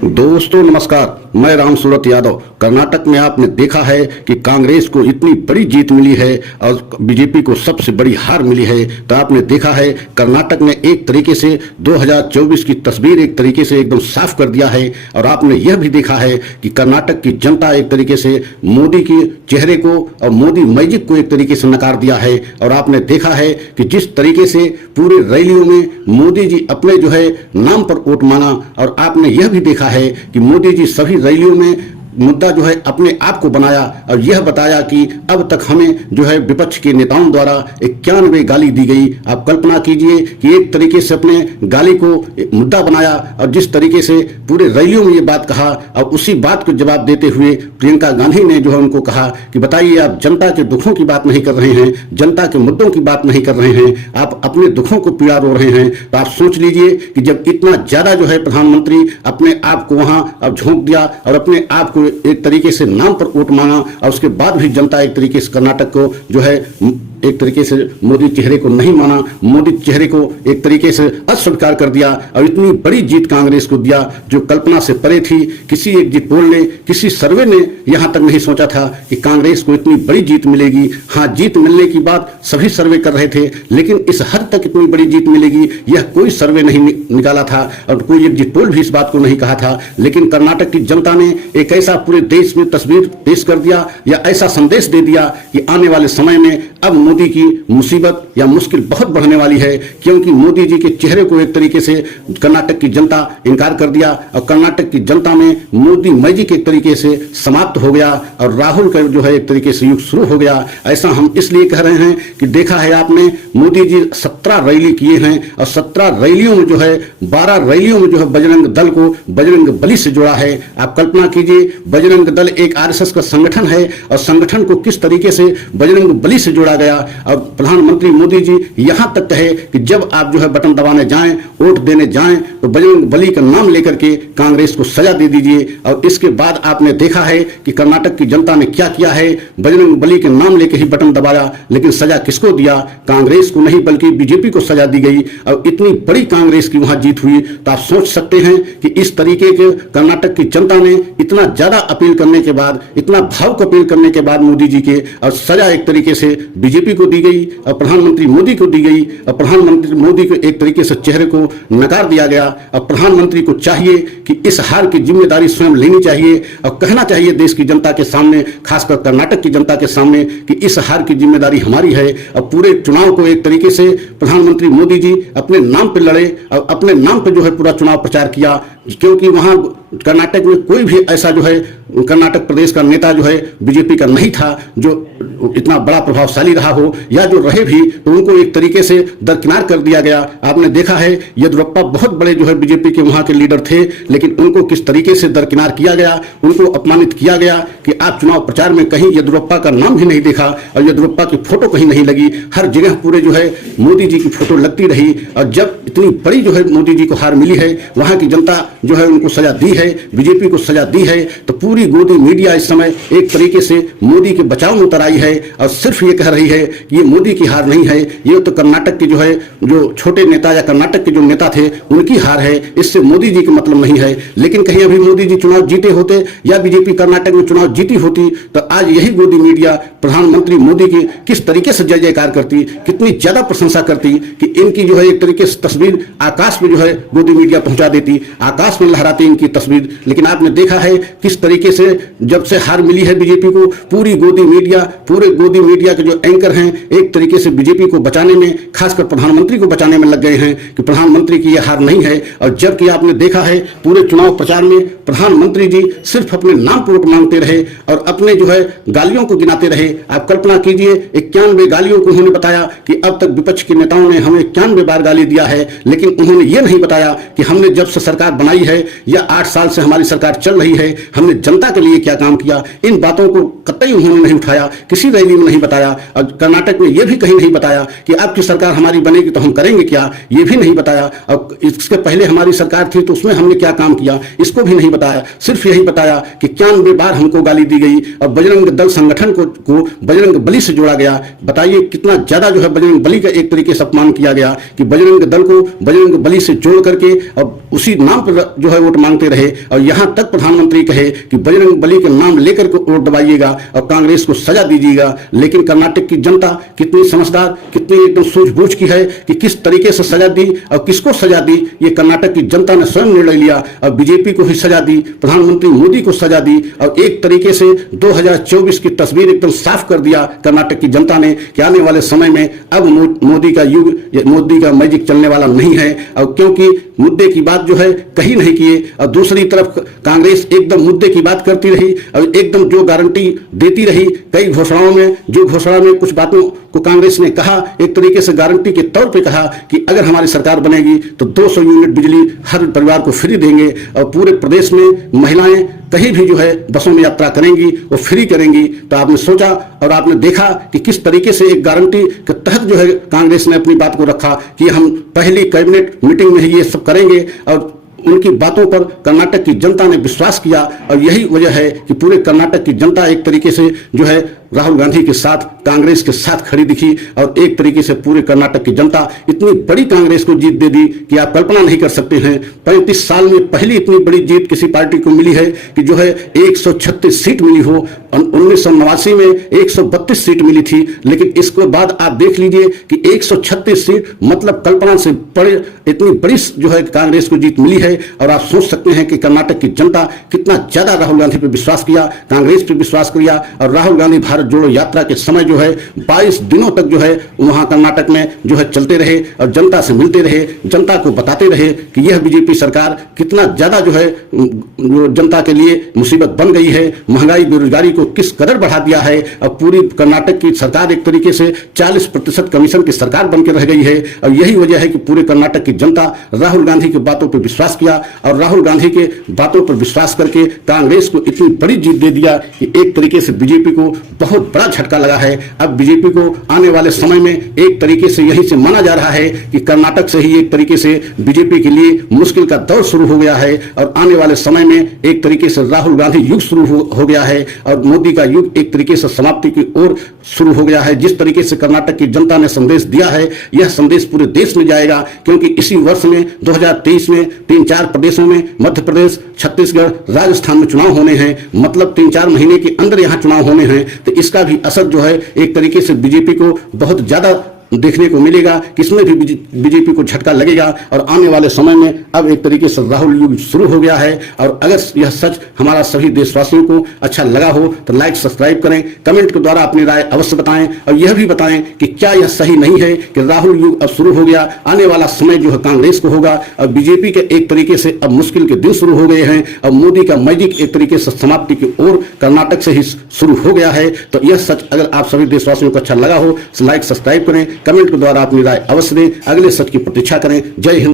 दोस्तों नमस्कार, मैं राम सूरत यादव। कर्नाटक में आपने देखा है कि कांग्रेस को इतनी बड़ी जीत मिली है और बीजेपी को सबसे बड़ी हार मिली है। तो आपने देखा है कर्नाटक ने एक तरीके से 2024 की तस्वीर एक तरीके से एकदम साफ कर दिया है। और आपने यह भी देखा है कि कर्नाटक की जनता एक तरीके से मोदी के चेहरे को और मोदी मैजिक को एक तरीके से नकार दिया है। और आपने देखा है कि जिस तरीके से पूरे रैलियों में मोदी जी अपने जो है नाम पर वोट मांगा। और आपने यह भी देखा है कि मोदी जी सभी रैलियों में मुद्दा जो है अपने आप को बनाया और यह बताया कि अब तक हमें जो है विपक्ष के नेताओं द्वारा 91 गाली दी गई। आप कल्पना कीजिए कि एक तरीके से अपने गाली को मुद्दा बनाया और जिस तरीके से पूरे रैलियों में ये बात कहा और उसी बात को जवाब देते हुए प्रियंका गांधी ने जो है उनको कहा कि बताइए, आप जनता के दुखों की बात नहीं कर रहे हैं, जनता के मुद्दों की बात नहीं कर रहे हैं, आप अपने दुखों को पीड़ा रो रहे हैं। तो आप सोच लीजिए कि जब इतना ज्यादा जो है प्रधानमंत्री अपने आप को वहां अब झोंक दिया और अपने आप को एक तरीके से नाम पर वोट मांगा और उसके बाद भी जनता एक तरीके से कर्नाटक को जो है एक तरीके से मोदी चेहरे को नहीं माना, मोदी चेहरे को एक तरीके से अस्वीकार कर दिया और इतनी बड़ी जीत कांग्रेस को दिया जो कल्पना से परे थी। किसी एग्जिट पोल ने, किसी सर्वे ने यहां तक नहीं सोचा था कि कांग्रेस को इतनी बड़ी जीत मिलेगी। हाँ, जीत मिलने की बात सभी सर्वे कर रहे थे, लेकिन इस हद तक इतनी बड़ी जीत मिलेगी यह कोई सर्वे नहीं निकाला था और कोई एग्जिट पोल भी इस बात को नहीं कहा था। लेकिन कर्नाटक की जनता ने एक ऐसा पूरे देश में तस्वीर पेश कर दिया या ऐसा संदेश दे दिया कि आने वाले समय में अब मोदी की मुसीबत या मुश्किल बहुत बढ़ने वाली है, क्योंकि मोदी जी के चेहरे को एक तरीके से कर्नाटक की जनता इनकार कर दिया और कर्नाटक की जनता में मोदी मैजिक एक तरीके से समाप्त हो गया और राहुल का जो है एक तरीके से युग शुरू हो गया। ऐसा हम इसलिए कह रहे हैं कि देखा है आपने, मोदी जी 17 रैली किए हैं और 17 रैलियों में जो है 12 रैलियों में जो है बजरंग दल को बजरंग बली से जोड़ा है। आप कल्पना कीजिए, बजरंग दल एक आरएसएस का संगठन है और संगठन को किस तरीके से बजरंग बली से जोड़ा गया। और प्रधानमंत्री मोदी जी यहां तक कहे कि जब आप जो है बटन दबाने जाएं, वोट देने जाएं, तो बजरंग बली का नाम लेकर के कांग्रेस को सजा दे दीजिए। और इसके बाद आपने देखा है कि कर्नाटक की जनता ने क्या किया है, बजरंग बली के नाम लेकर ही बटन दबाया, लेकिन सजा किसको दिया? कांग्रेस को नहीं बल्कि बीजेपी को सजा दी गई और इतनी बड़ी कांग्रेस की वहां जीत हुई। तो आप सोच सकते हैं कि इस तरीके के कर्नाटक की जनता ने इतना ज्यादा अपील करने के बाद, इतना भावुक अपील करने के बाद मोदी जी के, और सजा एक तरीके से बीजेपी को दी गई और प्रधानमंत्री मोदी को दी गई और प्रधानमंत्री मोदी को एक तरीके से चेहरे को नकार दिया गया। और प्रधानमंत्री को चाहिए कि इस हार की जिम्मेदारी स्वयं लेनी चाहिए और कहना चाहिए देश की जनता के सामने, खासकर कर्नाटक की जनता के सामने, कि इस हार की जिम्मेदारी हमारी है। और पूरे चुनाव को एक तरीके से प्रधानमंत्री मोदी जी अपने नाम पर लड़े और अपने नाम पर जो है पूरा चुनाव प्रचार किया, क्योंकि वहां कर्नाटक में कोई भी ऐसा जो है कर्नाटक प्रदेश का नेता जो है बीजेपी का नहीं था जो इतना बड़ा प्रभावशाली रहा हो, या जो रहे भी तो उनको एक तरीके से दरकिनार कर दिया गया। आपने देखा है येदियुरप्पा बहुत बड़े जो है बीजेपी के वहां के लीडर थे, लेकिन उनको किस तरीके से दरकिनार किया गया, उनको अपमानित किया गया कि आप चुनाव प्रचार में कहीं येदियुरप्पा का नाम भी नहीं देखा और येदियुरप्पा की फोटो कहीं नहीं लगी। हर जगह पूरे जो है मोदी जी की फोटो लगती रही। और जब इतनी बड़ी जो है मोदी जी को हार मिली है, वहां की जनता जो है उनको सजा दी है, बीजेपी को सजा दी है, तो पूरी गोदी मीडिया इस समय एक तरीके से मोदी के बचाव में उतर आई है और सिर्फ ये कह रही है कि ये मोदी की हार नहीं है, ये तो कर्नाटक के जो है जो छोटे नेता या कर्नाटक के जो नेता थे उनकी हार है, इससे मोदी जी का मतलब नहीं है। लेकिन कहीं अभी मोदी जी चुनाव जीते होते या बीजेपी कर्नाटक में चुनाव जीती होती तो आज यही गोदी मीडिया प्रधानमंत्री मोदी की किस तरीके से जय जयकार करती, कितनी ज्यादा प्रशंसा करती कि इनकी जो है एक तरीके से तस्वीर आकाश में जो है गोदी मीडिया पहुंचा देती, आकाश में लहराती इनकी तस्वीर। लेकिन आपने देखा है किस तरीके से जब से हार मिली है बीजेपी को, पूरे गोदी मीडिया के जो एंकर हैं एक तरीके से बीजेपी को बचाने में, खासकर प्रधानमंत्री को बचाने में लग गए हैं कि प्रधानमंत्री की यह हार नहीं है। और जबकि आपने देखा है पूरे चुनाव प्रचार में प्रधानमंत्री जी सिर्फ अपने नाम पर वोट मांगते रहे और अपने जो है गालियों को गिनाते रहे। आप कल्पना कीजिए 91 गालियों को उन्होंने बताया कि अब तक विपक्ष के नेताओं ने हमें 91 बार गाली दिया है, लेकिन उन्होंने ये नहीं बताया कि हमने जब से सरकार बनाई है या 8 साल से हमारी सरकार चल रही है हमने जनता के लिए क्या काम किया। इन बातों को कतई उन्होंने नहीं उठाया, किसी रैली में नहीं बताया। और कर्नाटक में यह भी कहीं नहीं बताया कि आपकी सरकार हमारी बनेगी तो हम करेंगे क्या, ये भी नहीं बताया। और इसके पहले हमारी सरकार थी तो उसमें हमने क्या काम किया, इसको भी नहीं बताया। सिर्फ यही बताया कि 91 बार हमको गाली दी गई और बजरंग दल संगठन को बजरंग बली से जोड़ा गया। बताइए कितना ज्यादा जो है बजरंग बली का एक तरीके से अपमान किया गया कि बजरंग दल को बजरंग बली से जोड़ करके और उसी नाम पर जो है वोट मांगते रहे। है और यहाँ तक प्रधानमंत्री कहे कि बजरंग बली के नाम लेकर के वोट दबाइएगा और कांग्रेस को सजा दीजिएगा। लेकिन कर्नाटक की जनता कितनी समझदार, कितनी एकदम सूझबूझ की है कि किस तरीके से सजा दी और किसको सजा दी, ये कर्नाटक की जनता ने स्वयं निर्णय लिया और बीजेपी को ही सजा दी, प्रधानमंत्री मोदी को सजा दी और एक तरीके से 2024 की तस्वीर एकदम साफ कर दिया कर्नाटक की जनता ने कि आने वाले समय में अब मोदी का युग, मोदी का मैजिक चलने वाला नहीं है। और क्योंकि मुद्दे की बात जो है कहीं नहीं किए और दूसरी तरफ कांग्रेस एकदम मुद्दे की बात करती रही और एकदम जो गारंटी देती रही, कई घोषणाओं में जो घोषणा में कुछ बातों को कांग्रेस ने कहा, एक तरीके से गारंटी के तौर पे कहा कि अगर हमारी सरकार बनेगी तो 200 यूनिट बिजली हर परिवार को फ्री देंगे और पूरे प्रदेश में महिलाएं कहीं भी जो है बसों में यात्रा करेंगी वो फ्री करेंगी। तो आपने सोचा और आपने देखा कि किस तरीके से एक गारंटी के तहत जो है कांग्रेस ने अपनी बात को रखा कि हम पहली कैबिनेट मीटिंग में ही ये सब करेंगे और उनकी बातों पर कर्नाटक की जनता ने विश्वास किया। और यही वजह है कि पूरे कर्नाटक की जनता एक तरीके से जो है राहुल गांधी के साथ, कांग्रेस के साथ खड़ी दिखी और एक तरीके से पूरे कर्नाटक की जनता इतनी बड़ी कांग्रेस को जीत दे दी कि आप कल्पना नहीं कर सकते हैं। 35 साल में पहली इतनी बड़ी जीत किसी पार्टी को मिली है कि जो है 136 सीट मिली हो। 1989 में 132 सीट मिली थी, लेकिन इसके बाद आप देख लीजिए कि 136 सीट मतलब कल्पना से बड़े इतनी बड़ी जो है कांग्रेस को जीत मिली है। और आप सोच सकते हैं कि कर्नाटक की जनता कितना ज्यादा राहुल गांधी पर विश्वास किया, कांग्रेस पर विश्वास किया। और राहुल गांधी भारत जोड़ो यात्रा के समय जो है 22 दिनों तक जो है वहां कर्नाटक में जो है चलते रहे और जनता से मिलते रहे, जनता को बताते रहे कि यह बीजेपी सरकार कितना ज्यादा जो है जनता के लिए मुसीबत बन गई है, महंगाई बेरोजगारी को किस कदर बढ़ा दिया है। और पूरी कर्नाटक की सरकार एक तरीके से 40% कमीशन की सरकार बनकर रह गई है। और यही वजह है कि पूरे कर्नाटक की जनता राहुल गांधी की बातों पर विश्वास किया और राहुल गांधी के बातों पर विश्वास करके कांग्रेस को इतनी बड़ी जीत दे दिया कि एक तरीके से बीजेपी को बहुत बड़ा झटका लगा है। अब बीजेपी को आने वाले समय में एक तरीके से यहीं से माना जा रहा है कि कर्नाटक से ही एक तरीके से बीजेपी के लिए मुश्किल का दौर शुरू हो गया है और आने वाले समय में एक तरीके से राहुल गांधी युग शुरू हो गया है और मोदी का युग एक तरीके से समाप्ति की ओर शुरू हो गया है। जिस तरीके से कर्नाटक की जनता ने संदेश दिया है, यह संदेश पूरे देश में जाएगा, क्योंकि इसी वर्ष में 2023 में 3-4 प्रदेशों में, मध्य प्रदेश, छत्तीसगढ़, राजस्थान में चुनाव होने हैं। मतलब 3-4 महीने के अंदर यहाँ चुनाव होने हैं। तो इसका भी असर जो है एक तरीके से बीजेपी को बहुत ज्यादा देखने को मिलेगा, किसमें भी बीजेपी को झटका लगेगा। और आने वाले समय में अब एक तरीके से राहुल युग शुरू हो गया है। और अगर यह सच हमारा सभी देशवासियों को अच्छा लगा हो तो लाइक सब्सक्राइब करें, कमेंट के द्वारा अपनी राय अवश्य बताएं और यह भी बताएं कि क्या यह सही नहीं है कि राहुल युग अब शुरू हो गया, आने वाला समय जो है कांग्रेस को होगा और बीजेपी के एक तरीके से अब मुश्किल के दिन शुरू हो गए हैं और मोदी का मैजिक एक तरीके से समाप्ति की ओर कर्नाटक से ही शुरू हो गया है। तो यह सच अगर आप सभी देशवासियों को अच्छा लगा हो तो लाइक सब्सक्राइब करें, कमेंट के द्वारा अपनी राय अवश्य दें, अगले सच की प्रतीक्षा करें। जय हिंद।